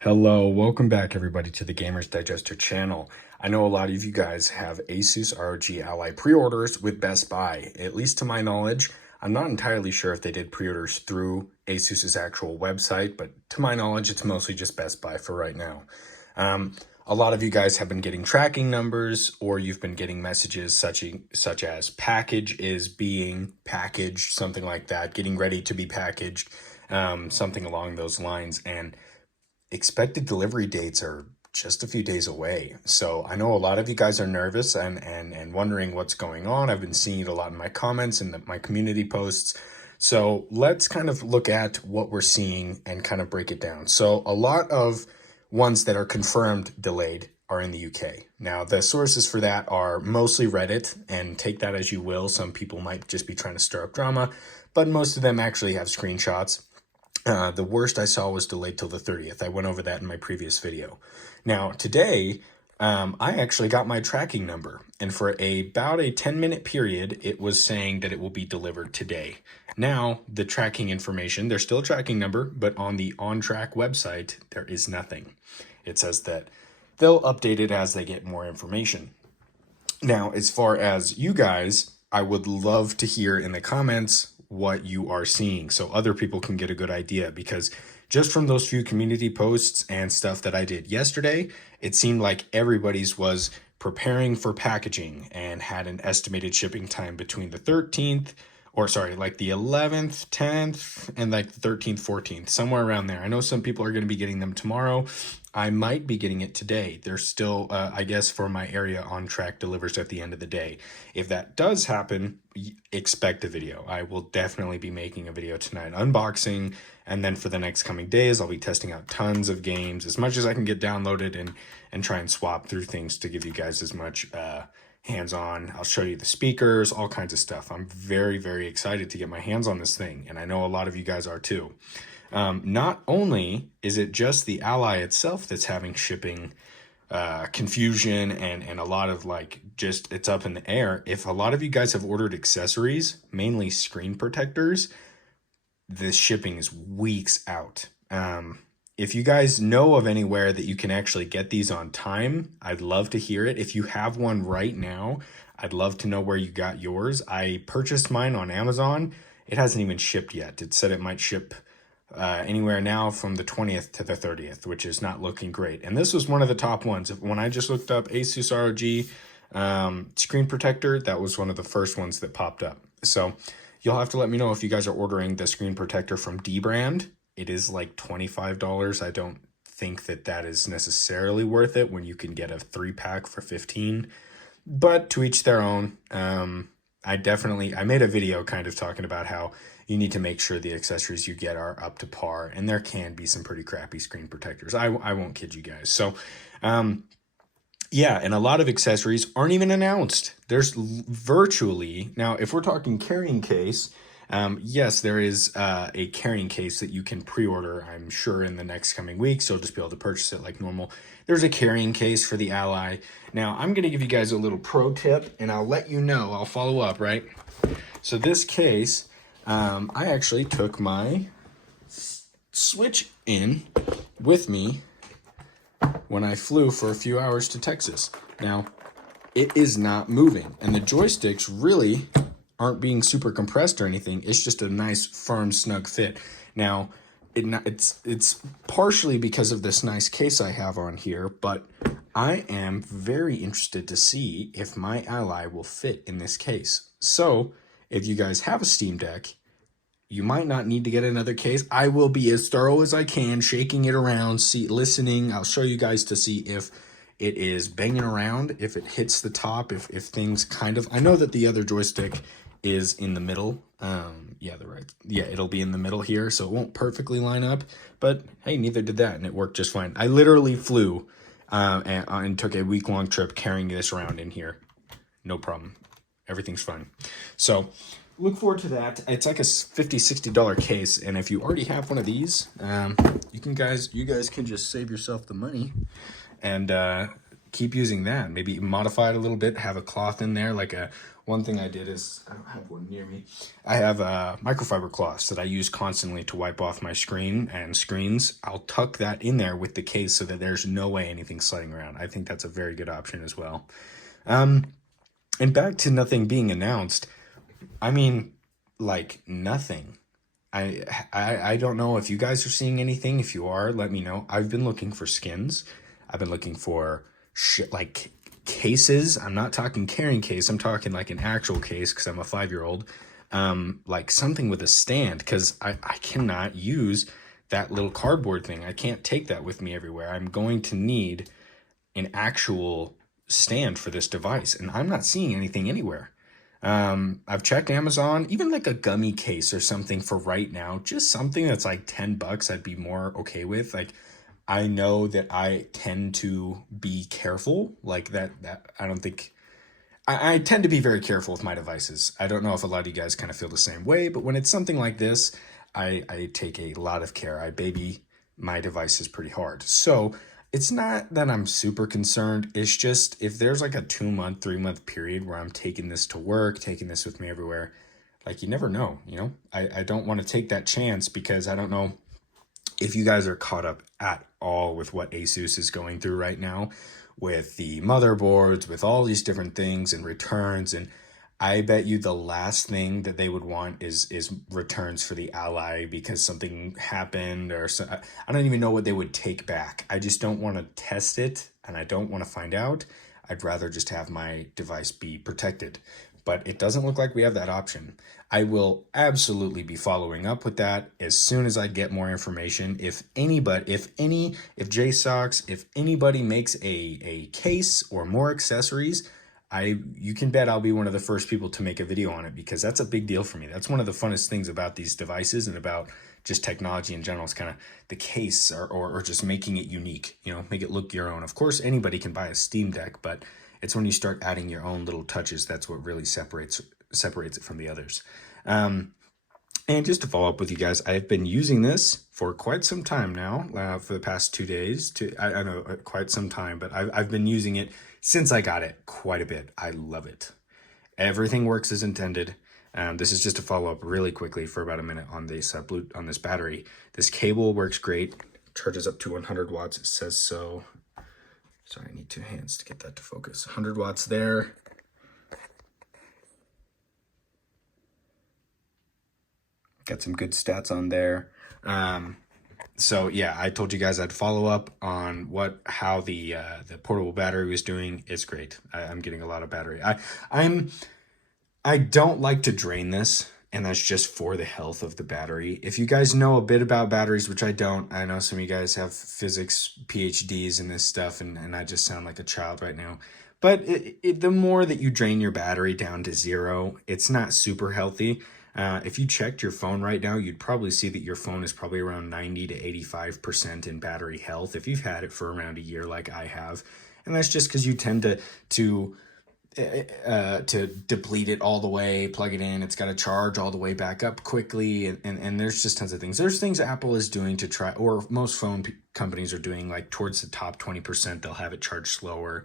Hello, welcome back everybody to the Gamers Digester channel. I know a lot of you guys have Asus ROG Ally pre-orders with Best Buy. At least to my knowledge, I'm not entirely sure if they did pre-orders through Asus's actual website, but to my knowledge, it's mostly just Best Buy for right now. A lot of you guys have been getting tracking numbers, or you've been getting messages such as package is being packaged, something like that, getting ready to be packaged, something along those lines. And expected delivery dates are just a few days away. So I know a lot of you guys are nervous and wondering what's going on. I've been seeing it a lot in my comments and my community posts. So let's kind of look at what we're seeing and kind of break it down. So a lot of ones that are confirmed delayed are in the UK. Now, the sources for that are mostly Reddit, and take that as you will. Some people might just be trying to stir up drama, but most of them actually have screenshots. The worst I saw was delayed till the 30th. I went over that in my previous video. Now, today, I actually got my tracking number, and for about a 10-minute period, it was saying that it will be delivered today. Now, the tracking information, there's still a tracking number, but on the OnTrack website, there is nothing. It says that they'll update it as they get more information. Now, as far as you guys, I would love to hear in the comments what you are seeing so other people can get a good idea, because just from those few community posts and stuff that I did yesterday, it seemed like everybody's was preparing for packaging and had an estimated shipping time between the 13th, or sorry, like the 11th, 10th, and like the 13th, 14th, somewhere around there. I know some people are going to be getting them tomorrow. I might be getting it today. There's still, I guess, for my area, OnTrack delivers at the end of the day. If that does happen, expect a video. I will definitely be making a video tonight unboxing, and then for the next coming days, I'll be testing out tons of games, as much as I can get downloaded, and try and swap through things to give you guys as much hands-on. I'll show you the speakers, all kinds of stuff. I'm very, very excited to get my hands on this thing, and I know a lot of you guys are too. Not only is it just the Ally itself that's having shipping confusion and a lot of just it's up in the air. If a lot of you guys have ordered accessories, mainly screen protectors, this shipping is weeks out. If you guys know of anywhere that you can actually get these on time, I'd love to hear it. If you have one right now, I'd love to know where you got yours. I purchased mine on Amazon. It hasn't even shipped yet. It said it might ship anywhere now from the 20th to the 30th, which is not looking great. And this was one of the top ones. When I just looked up Asus ROG screen protector, that was one of the first ones that popped up. So you'll have to let me know if you guys are ordering the screen protector from D brand. It is like $25. I don't think that is necessarily worth it when you can get a 3-pack for $15, but to each their own. I made a video kind of talking about how you need to make sure the accessories you get are up to par, and there can be some pretty crappy screen protectors. I won't kid you guys. So, yeah, and a lot of accessories aren't even announced. There's virtually, now if we're talking carrying case, yes, there is a carrying case that you can pre-order, I'm sure, in the next coming weeks. You'll just be able to purchase it like normal. There's a carrying case for the Ally. Now, I'm going to give you guys a little pro tip, and I'll let you know. I'll follow up, right? So this case, I actually took my Switch in with me when I flew for a few hours to Texas. Now, it is not moving, and the joysticks really aren't being super compressed or anything. It's just a nice, firm, snug fit. Now, it's partially because of this nice case I have on here, but I am very interested to see if my Ally will fit in this case. So, if you guys have a Steam Deck, you might not need to get another case. I will be as thorough as I can, shaking it around, listening. I'll show you guys to see if it is banging around, if it hits the top, if things kind of... I know that the other joystick is in the middle. Yeah, it'll be in the middle here, so it won't perfectly line up. But hey, neither did that, and it worked just fine. I literally flew and took a week-long trip carrying this around in here. No problem. Everything's fine. So look forward to that. It's like a $50-$60 case, and if you already have one of these, you guys can just save yourself the money and keep using that. Maybe modify it a little bit, have a cloth in there. Like one thing I did is, I don't have one near me. I have microfiber cloths that I use constantly to wipe off my screen and screens. I'll tuck that in there with the case so that there's no way anything's sliding around. I think that's a very good option as well. And back to nothing being announced. I mean, like nothing. I don't know if you guys are seeing anything. If you are, let me know. I've been looking for skins. I've been looking for shit like cases. I'm not talking carrying case. I'm talking like an actual case because I'm a 5-year-old. Like something with a stand because I cannot use that little cardboard thing. I can't take that with me everywhere. I'm going to need an actual stand for this device, and I'm not seeing anything anywhere. I've checked Amazon, even like a gummy case or something for right now, just something that's like $10 I'd be more okay with. Like, I know that I tend to be careful like that I don't think I tend to be very careful with my devices. I don't know if a lot of you guys kind of feel the same way, but when it's something like this, I take a lot of care. I baby my devices pretty hard. So it's not that I'm super concerned. It's just if there's like a 2-month, 3-month period where I'm taking this to work, taking this with me everywhere, like you never know, you know? I don't want to take that chance because I don't know if you guys are caught up at all with what Asus is going through right now with the motherboards, with all these different things and returns. And I bet you the last thing that they would want is returns for the Ally because something happened or so. I don't even know what they would take back. I just don't want to test it and I don't want to find out. I'd rather just have my device be protected. But it doesn't look like we have that option. I will absolutely be following up with that as soon as I get more information. If JSOX, if anybody makes a case or more accessories, you can bet I'll be one of the first people to make a video on it because that's a big deal for me. That's one of the funnest things about these devices and about just technology in general is kind of the case or just making it unique, you know, make it look your own. Of course, anybody can buy a Steam Deck, but it's when you start adding your own little touches that's what really separates it from the others. And just to follow up with you guys, I've been using this for quite some time now, for the past 2 days. I don't know, quite some time, but I've been using it since I got it quite a bit. I love it. Everything works as intended. This is just to follow up really quickly for about a minute on this on this battery. This cable works great. Charges up to 100 watts. It says so. Sorry, I need 2 hands to get that to focus. 100 watts there. Got some good stats on there. So yeah, I told you guys I'd follow up on how the portable battery was doing. It's great. I'm getting a lot of battery. I don't like to drain this, and that's just for the health of the battery. If you guys know a bit about batteries, which I don't, I know some of you guys have physics PhDs in this stuff, and I just sound like a child right now. But the more that you drain your battery down to 0, it's not super healthy. If you checked your phone right now, you'd probably see that your phone is probably around 90 to 85% in battery health if you've had it for around a year like I have. And that's just because you tend to deplete it all the way, plug it in, it's got to charge all the way back up quickly, and there's just tons of things. There's things Apple is doing to try, or most phone companies are doing, like towards the top 20%, they'll have it charge slower,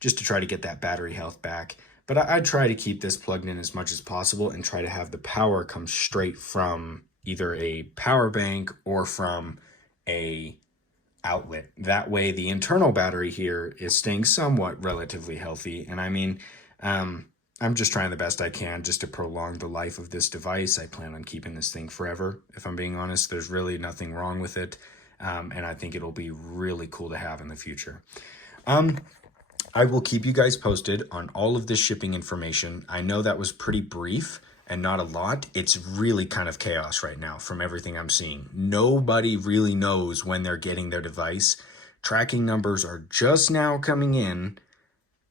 just to try to get that battery health back. But I try to keep this plugged in as much as possible and try to have the power come straight from either a power bank or from a outlet. That way the internal battery here is staying somewhat relatively healthy. And I mean, I'm just trying the best I can just to prolong the life of this device. I plan on keeping this thing forever. If I'm being honest, there's really nothing wrong with it. And I think it'll be really cool to have in the future. I will keep you guys posted on all of this shipping information. I know that was pretty brief and not a lot. It's really kind of chaos right now from everything I'm seeing. Nobody really knows when they're getting their device. Tracking numbers are just now coming in,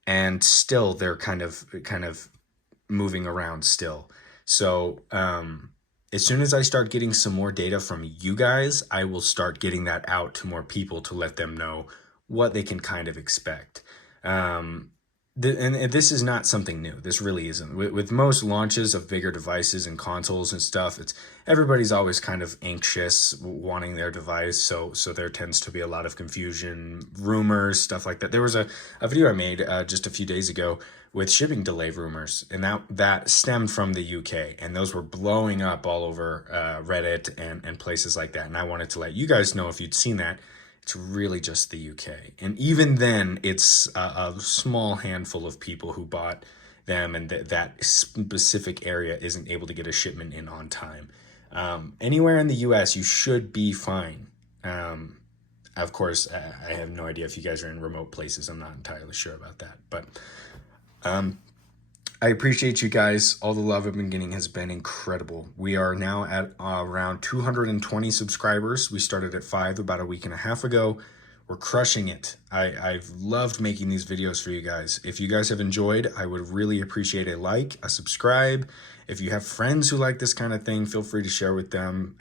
and still they're kind of moving around still. So as soon as I start getting some more data from you guys, I will start getting that out to more people to let them know what they can kind of expect. And this is not something new. This really isn't. With most launches of bigger devices and consoles and stuff, it's everybody's always kind of anxious, wanting their device. So there tends to be a lot of confusion, rumors, stuff like that. There was a video I made just a few days ago with shipping delay rumors, and that stemmed from the UK, and those were blowing up all over Reddit and places like that. And I wanted to let you guys know, if you'd seen that, it's really just the UK. And even then, it's a small handful of people who bought them, and that specific area isn't able to get a shipment in on time. Anywhere in the US, you should be fine. Of course, I have no idea if you guys are in remote places. I'm not entirely sure about that. But I appreciate you guys. All the love I've been getting has been incredible. We are now at around 220 subscribers. We started at 5 about a week and a half ago. We're crushing it. I've loved making these videos for you guys. If you guys have enjoyed, I would really appreciate a like, a subscribe. If you have friends who like this kind of thing, feel free to share with them.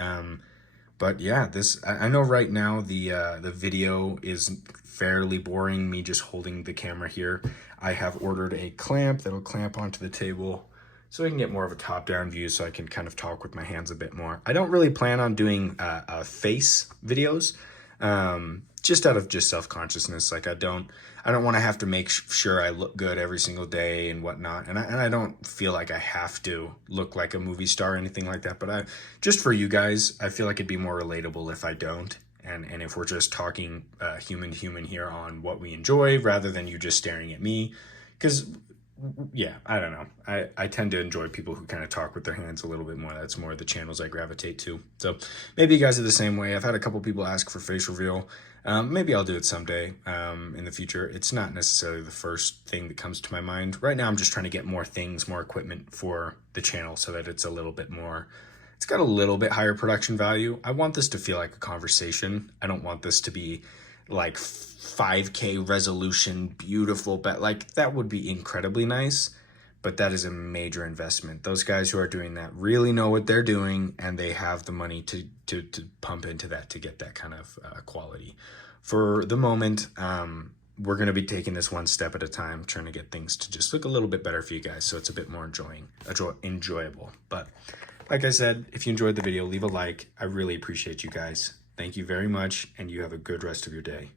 But yeah, I know right now the video is fairly boring, me just holding the camera here. I have ordered a clamp that'll clamp onto the table so I can get more of a top-down view, so I can kind of talk with my hands a bit more. I don't really plan on doing face videos, just out of just self-consciousness. Like I don't want to have to make sure I look good every single day and whatnot. And I don't feel like I have to look like a movie star or anything like that. But just for you guys, I feel like it'd be more relatable if I don't. And if we're just talking human to human here on what we enjoy, rather than you just staring at me. Because, yeah, I don't know. I tend to enjoy people who kind of talk with their hands a little bit more. That's more the channels I gravitate to. So maybe you guys are the same way. I've had a couple people ask for face reveal. Maybe I'll do it someday in the future. It's not necessarily the first thing that comes to my mind. Right now, I'm just trying to get more things, more equipment for the channel so that it's a little bit more... It's got a little bit higher production value. I want this to feel like a conversation. I don't want this to be like 5K resolution, beautiful, but like that would be incredibly nice. But that is a major investment. Those guys who are doing that really know what they're doing, and they have the money to pump into that to get that kind of quality. For the moment, we're going to be taking this one step at a time, trying to get things to just look a little bit better for you guys, so it's a bit more enjoyable. But like I said, if you enjoyed the video, leave a like. I really appreciate you guys. Thank you very much, and you have a good rest of your day.